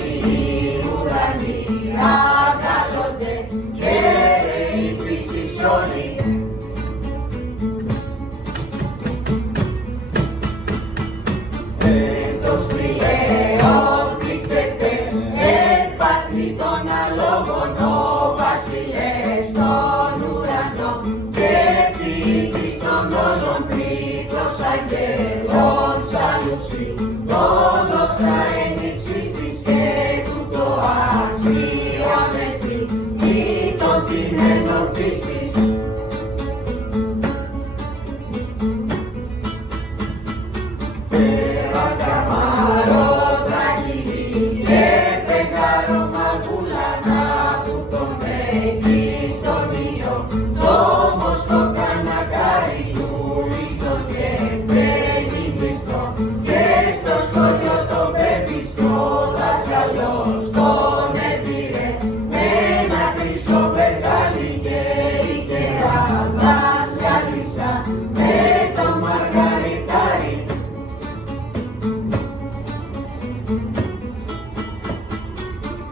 σηκώνει οι ουρανοί, αγκαλώνται και η φύση σιώνει. Το σπηλαίο δείκτεται εμφατή των αλόγων, ο βασιλεύς των ουρανών και ποιητής των όλων πρίτος αγγέλων ψαλούσι. Το δόξα εν ύψης της και τούτο αξιώνεστη ή των την ενορτής της.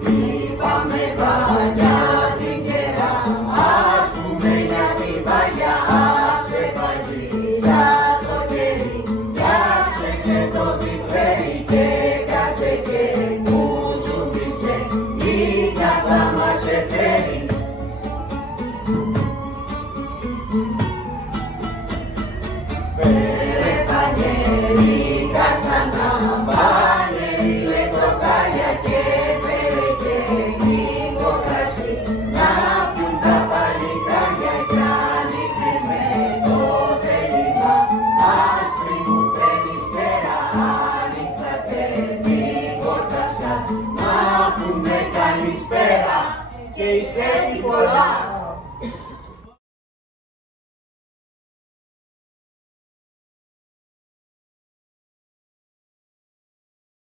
Είπαμε παλιά την κερά, ας πούμε για την παλιά, άψε παγίζα το κερί, πιάσε και το διπλέι και κάτσε και κουζουμίσε, η καθά μας σε φέρει. Φέρε πανιέρι καστανά, πανιέρι λεπτοκάρια και φέρε και λίγο κρασί, να πιούν τα παλικάρια κι ανήκει με το θέλημα. Άσπρη μου περιστέρα, ανοίξατε την πόρτα σας, να πούμε καλησπέρα και εισέρθει πολλά.